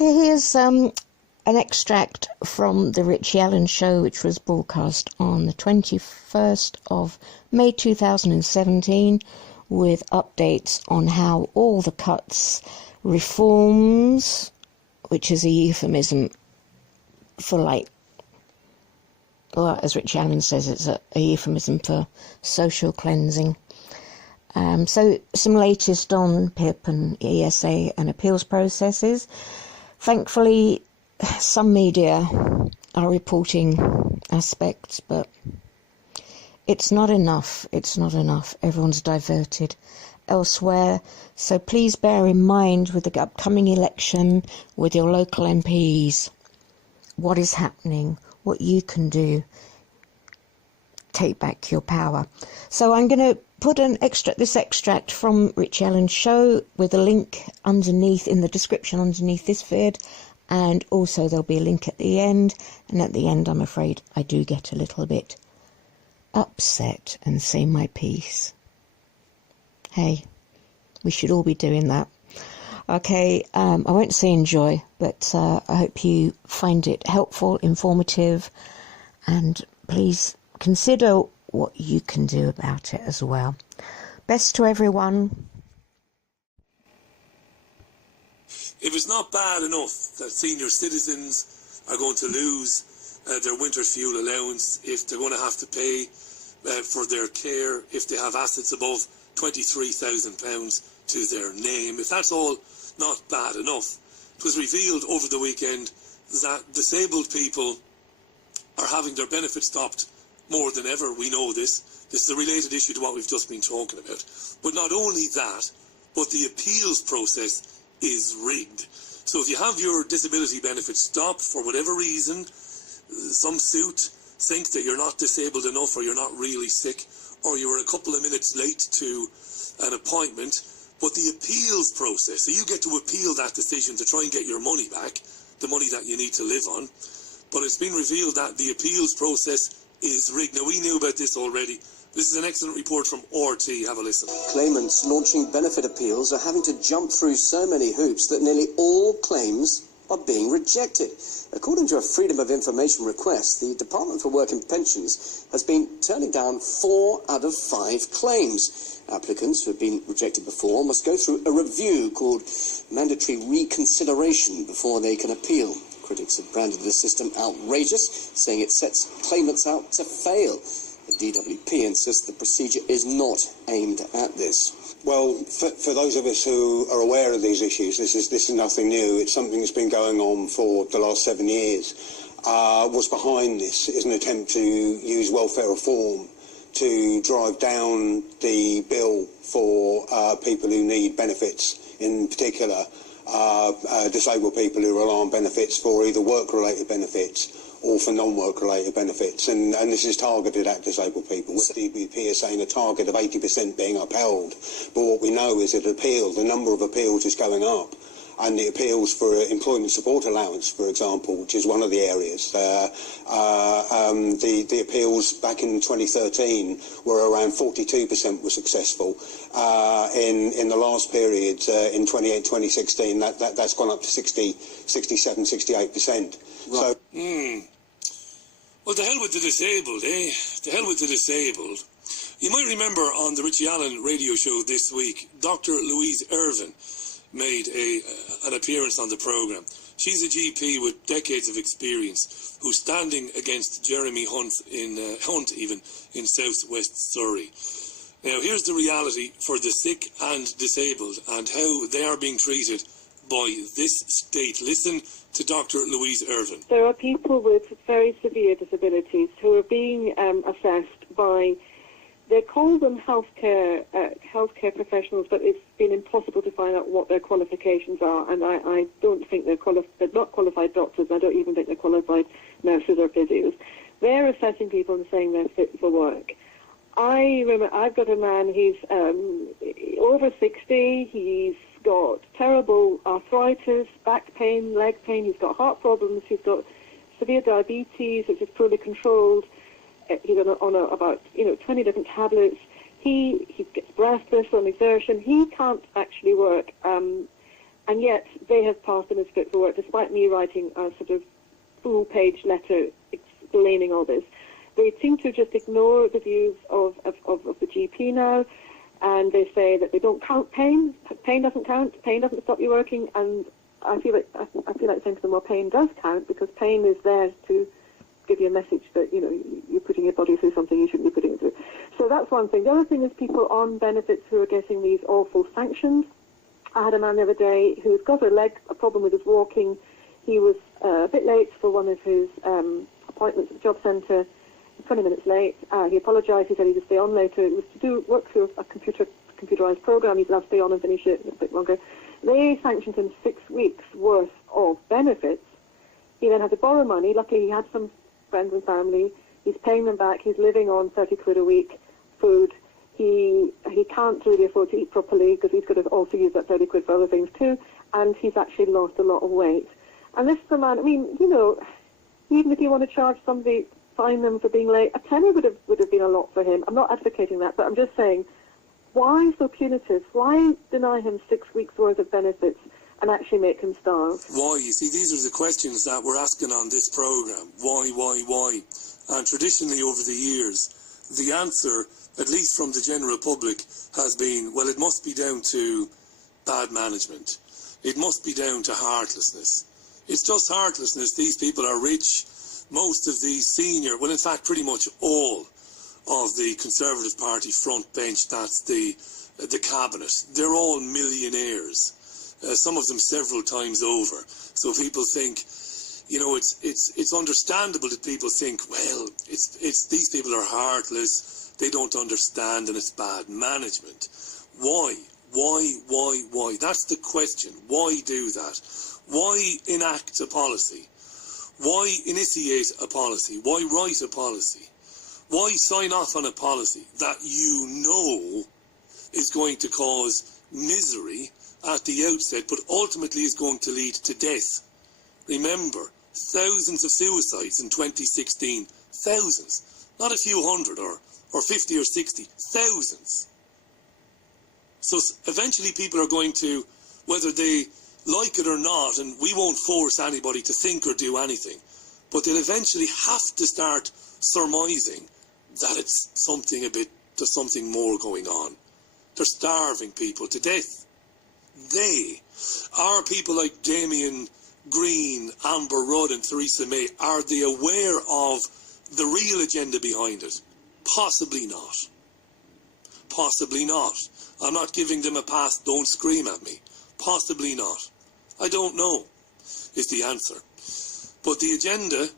So here's an extract from the Richie Allen Show, which was broadcast on the 21st of May 2017, with updates on how all the cuts, reforms, which is a euphemism for, like, well, as Richie Allen says, it's a euphemism for social cleansing. So some latest on PIP and ESA and appeals processes. Thankfully, some media are reporting aspects, but it's not enough. It's not enough. Everyone's diverted elsewhere. So please bear in mind with the upcoming election, with your local MPs, what is happening, what you can do. Take back your power. So I'm going to put this extract from Richie Allen Show with a link underneath in the description underneath this vid, and also there'll be a link at the end. And at the end, I'm afraid I do get a little bit upset and say my piece. Hey, we should all be doing that. Okay, I won't say enjoy, but I hope you find it helpful, informative, and please consider what you can do about it as well. Best to everyone. If it's not bad enough that senior citizens are going to lose their winter fuel allowance, if they're going to have to pay for their care, if they have assets above £23,000 to their name, if that's all not bad enough, it was revealed over the weekend that disabled people are having their benefits stopped more than ever. We know this. This is a related issue to what we've just been talking about. But not only that, but the appeals process is rigged. So if you have your disability benefits stopped for whatever reason, some suit thinks that you're not disabled enough, or you're not really sick, or you were a couple of minutes late to an appointment, but the appeals process, so you get to appeal that decision to try and get your money back, the money that you need to live on. But it's been revealed that the appeals process is rigged. Now, we knew about this already. This is an excellent report from RT. Have a listen. Claimants launching benefit appeals are having to jump through so many hoops that nearly all claims are being rejected. According to a Freedom of Information request, the Department for Work and Pensions has been turning down 4 out of 5 claims. Applicants who have been rejected before must go through a review called mandatory reconsideration before they can appeal. Critics have branded the system outrageous, saying it sets claimants out to fail. The DWP insists the procedure is not aimed at this. Well, for those of us who are aware of these issues, this is nothing new. It's something that's been going on for the last 7 years. What's behind this is an attempt to use welfare reform to drive down the bill for people who need benefits, in particular disabled people who rely on benefits for either work-related benefits or for non-work-related benefits, and this is targeted at disabled people. With the DWP is saying a target of 80% being upheld, but what we know is that the number of appeals is going up, and the appeals for employment support allowance, for example, which is one of the areas, the appeals back in 2013 were around 42% were successful. In the last period, in 2016, that's gone up to 67, 68%. Right. So, well, to hell with the disabled, eh? To hell with the disabled. You might remember on the Richie Allen radio show this week, Dr. Louise Irvin made an appearance on the programme. She's a GP with decades of experience who's standing against Jeremy Hunt in southwest Surrey. Now, here's the reality for the sick and disabled and how they are being treated by this state. Listen to Dr. Louise Irvin. There are people with very severe disabilities who are being assessed by, they call them healthcare professionals, but it's been impossible to find out what their qualifications are, and I don't think they're not qualified doctors. I don't even think they're qualified nurses or physios. They're assessing people and saying they're fit for work. I've got a man, he's over 60, he's got terrible arthritis, back pain, leg pain, he's got heart problems, he's got severe diabetes, which is poorly controlled. He's on about 20 different tablets. He gets breathless on exertion. He can't actually work, and and yet they have passed in as fit for work, despite me writing a sort of full-page letter explaining all this. They seem to just ignore the views of the GP now, and they say that they don't count pain. Pain doesn't count. Pain doesn't stop you working. And I feel like saying to them, well, pain does count, because pain is there to give you a message that, you know, you're putting your body through something you shouldn't be putting it through. So that's one thing. The other thing is people on benefits who are getting these awful sanctions. I had a man the other day who's got a problem with his walking. He was a bit late for one of his appointments at the job centre, 20 minutes late. He apologised. He said he'd stay on later. It was to work through a computerised program. He'd have to stay on and finish it a bit longer. They sanctioned him 6 weeks worth of benefits. He then had to borrow money. Luckily, he had some friends and family. He's paying them back. He's living on 30 quid a week food. He can't really afford to eat properly, because he's got to also use that 30 quid for other things too. And he's actually lost a lot of weight. And this is a man, I mean, you know, even if you want to charge somebody, fine them for being late, a tenner would have been a lot for him. I'm not advocating that, but I'm just saying, why so punitive? Why deny him 6 weeks' worth of benefits and actually make him starve? Why? You see, these are the questions that we're asking on this programme. Why? And traditionally over the years, the answer, at least from the general public, has been, well, it must be down to bad management. It must be down to heartlessness. It's just heartlessness. These people are rich. Most of the senior, well, in fact, pretty much all of the Conservative Party front bench, that's the cabinet, they're all millionaires. Some of them several times over. So people think, you know, it's understandable that people think, well, it's these people are heartless, they don't understand, and it's bad management. Why? That's the question. Why do that? Why enact a policy? Why initiate a policy? Why write a policy? Why sign off on a policy that you know is going to cause misery at the outset, but ultimately is going to lead to death? Remember, thousands of suicides in 2016. Thousands. Not a few hundred or 50 or 60. Thousands. So eventually people are going to, whether they like it or not, and we won't force anybody to think or do anything, but they'll eventually have to start surmising that it's something there's something more going on. They're starving people to death. They are people like Damien Green, Amber Rudd and Theresa May. Are they aware of the real agenda behind it? Possibly not. Possibly not. I'm not giving them a pass, don't scream at me. Possibly not. I don't know, is the answer. But the agenda,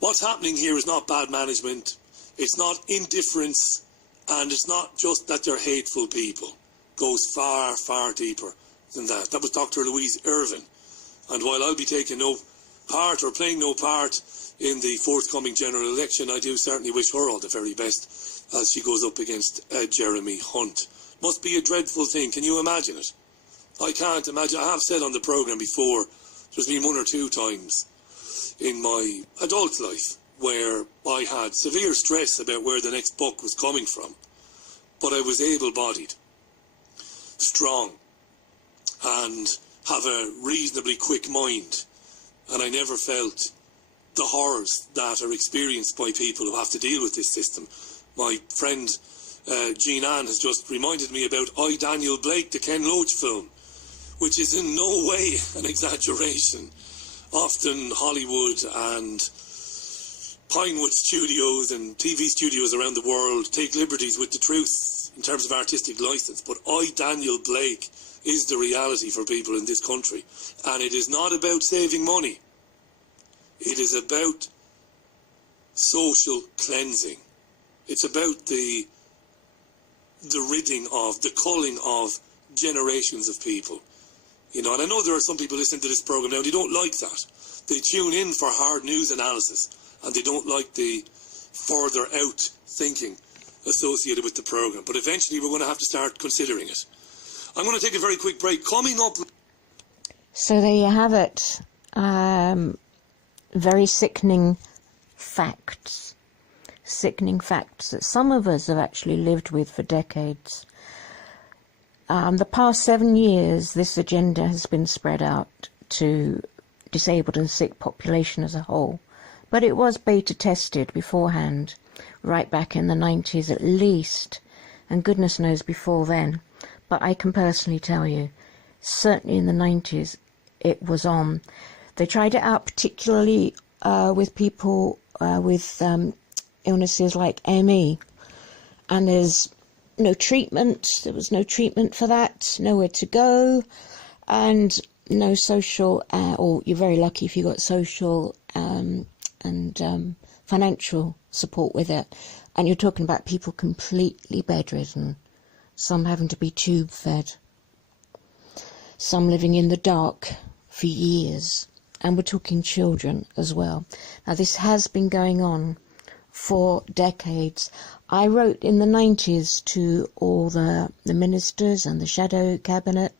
what's happening here is not bad management, it's not indifference, and it's not just that they're hateful people. It goes far, far deeper than that. That was Dr. Louise Irvin. And while I'll be taking no part or playing no part in the forthcoming general election, I do certainly wish her all the very best as she goes up against Jeremy Hunt. Must be a dreadful thing. Can you imagine it? I can't imagine. I have said on the programme before, there's been one or two times in my adult life where I had severe stress about where the next buck was coming from. But I was able-bodied, strong, and have a reasonably quick mind. And I never felt the horrors that are experienced by people who have to deal with this system. My friend Jean Ann has just reminded me about I, Daniel Blake, the Ken Loach film, which is in no way an exaggeration. Often Hollywood and Pinewood studios and TV studios around the world take liberties with the truth in terms of artistic license. But I, Daniel Blake, is the reality for people in this country. And it is not about saving money. It is about social cleansing. It's about the ridding of, the culling of generations of people. You know, and I know there are some people listening to this programme now, they don't like that. They tune in for hard news analysis, and they don't like the further out thinking associated with the programme. But eventually we're going to have to start considering it. I'm going to take a very quick break. Coming up... So there you have it. Very sickening facts. Sickening facts that some of us have actually lived with for decades. The past 7 years, this agenda has been spread out to disabled and sick population as a whole. But it was beta tested beforehand, right back in the 90s at least, and goodness knows before then. But I can personally tell you, certainly in the 90s, it was on. They tried it out particularly with people with illnesses like ME, and there's no treatment. There was no treatment for that, nowhere to go, and no social, or you're very lucky if you got social and financial support with it. And you're talking about people completely bedridden, some having to be tube fed, some living in the dark for years, and we're talking children as well. Now this has been going on for decades. I wrote in the 90s to all the ministers and the shadow cabinet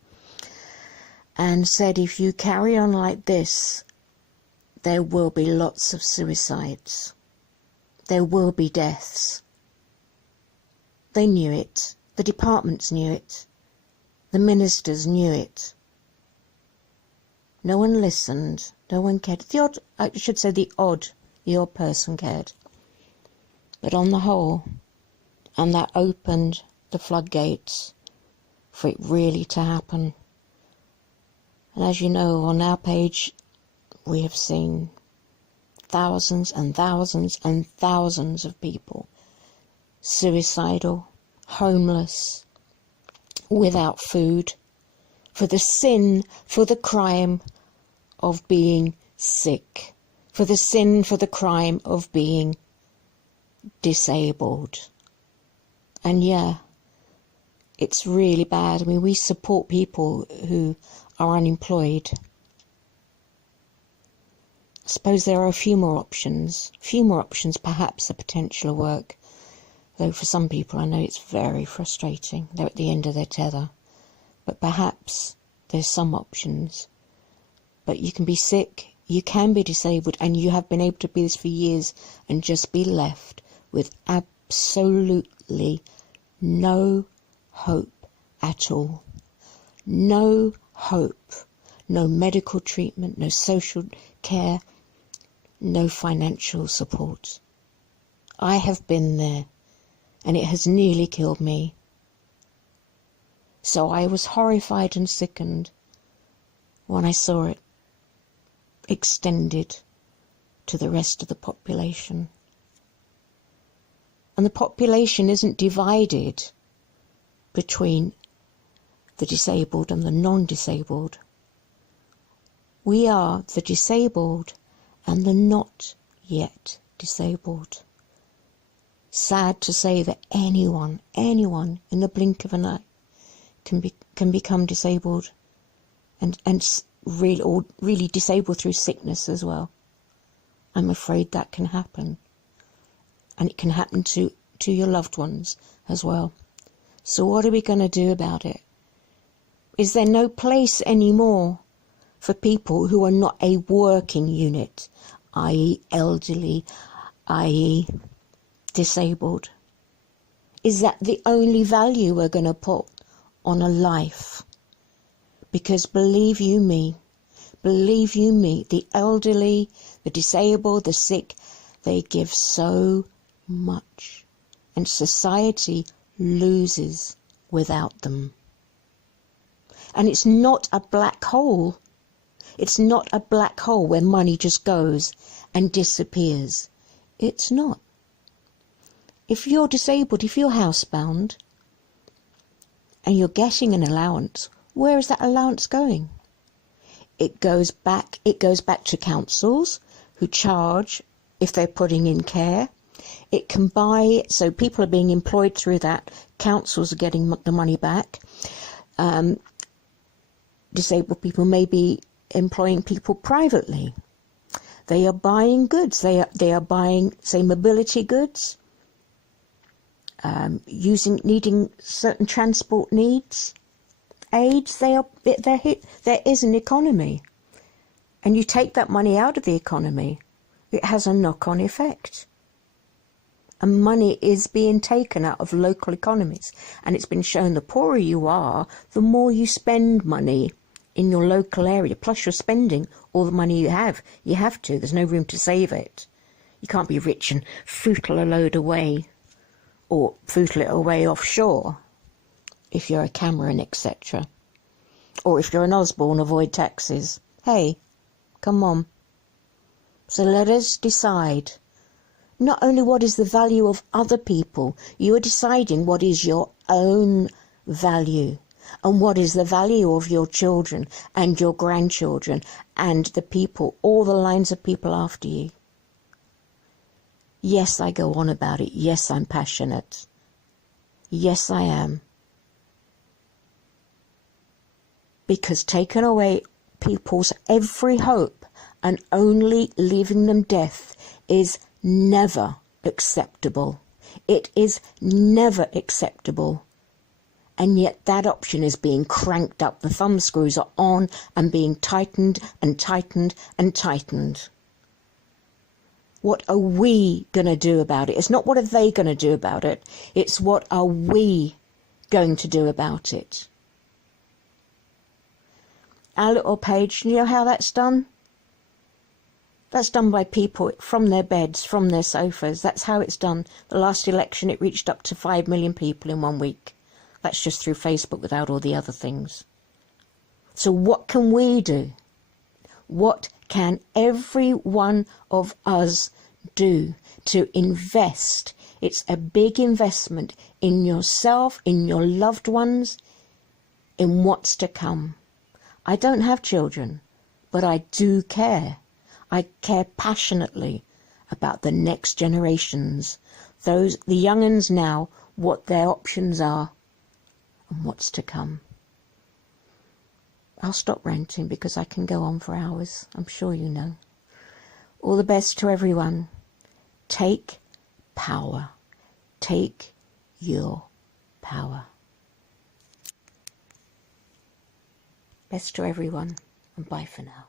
and said, if you carry on like this, there will be lots of suicides. There will be deaths. They knew it. The departments knew it. The ministers knew it. No one listened. No one cared. The odd person cared. But on the whole, and that opened the floodgates for it really to happen. And as you know, on our page, we have seen thousands and thousands and thousands of people suicidal, homeless, without food, for the sin, for the crime of being sick, for the sin, for the crime of being disabled. And yeah, it's really bad. I mean, we support people who are unemployed. I suppose there are a few more options perhaps the potential of work, though for some people I know it's very frustrating. They're at the end of their tether. But perhaps there's some options. But you can be sick, you can be disabled, and you have been able to be this for years and just be left with absolutely no hope at all. No hope. No medical treatment, no social care, no financial support. I have been there, and it has nearly killed me. So I was horrified and sickened when I saw it extended to the rest of the population. And the population isn't divided between the disabled and the non-disabled. We are the disabled and the not yet disabled. Sad to say that anyone in the blink of an eye can become disabled and really disabled through sickness as well. I'm afraid that can happen. And it can happen to your loved ones as well. So what are we going to do about it? Is there no place anymore for people who are not a working unit, i.e. elderly, i.e. disabled? Is that the only value we're going to put on a life? Because believe you me, the elderly, the disabled, the sick, they give so much, and society loses without them. And it's not a black hole. It's not a black hole where money just goes and disappears. It's not. If you're disabled, if you're housebound, and you're getting an allowance, where is that allowance going? It goes back to councils who charge if they're putting in care. It can buy, so people are being employed through that. Councils are getting the money back. Disabled people may be employing people privately. They are buying goods. They are buying, say, mobility goods, needing certain transport needs, aids. There is an economy, and you take that money out of the economy, it has a knock-on effect. and money is being taken out of local economies. And it's been shown the poorer you are, the more you spend money in your local area. Plus you're spending all the money you have. You have to. There's no room to save it. You can't be rich and footle a load away, or footle it away offshore if you're a Cameron, etc. Or if you're an Osborne, avoid taxes. Hey, come on. So let us decide not only what is the value of other people, you are deciding what is your own value and what is the value of your children and your grandchildren and the people, all the lines of people after you. Yes, I go on about it. Yes, I'm passionate. Yes, I am. Because taking away people's every hope and only leaving them death is never acceptable. It is never acceptable. And yet that option is being cranked up. The thumb screws are on and being tightened and tightened and tightened. What are we going to do about it? It's not what are they going to do about it. It's what are we going to do about it. Our little page, you know how that's done? That's done by people from their beds, from their sofas. That's how it's done. The last election, it reached up to 5 million people in 1 week. That's just through Facebook without all the other things. So what can we do? What can every one of us do to invest? It's a big investment in yourself, in your loved ones, in what's to come. I don't have children, but I do care. I care passionately about the next generations, the young'uns now, what their options are and what's to come. I'll stop ranting because I can go on for hours, I'm sure you know. All the best to everyone. Take power. Take your power. Best to everyone, and bye for now.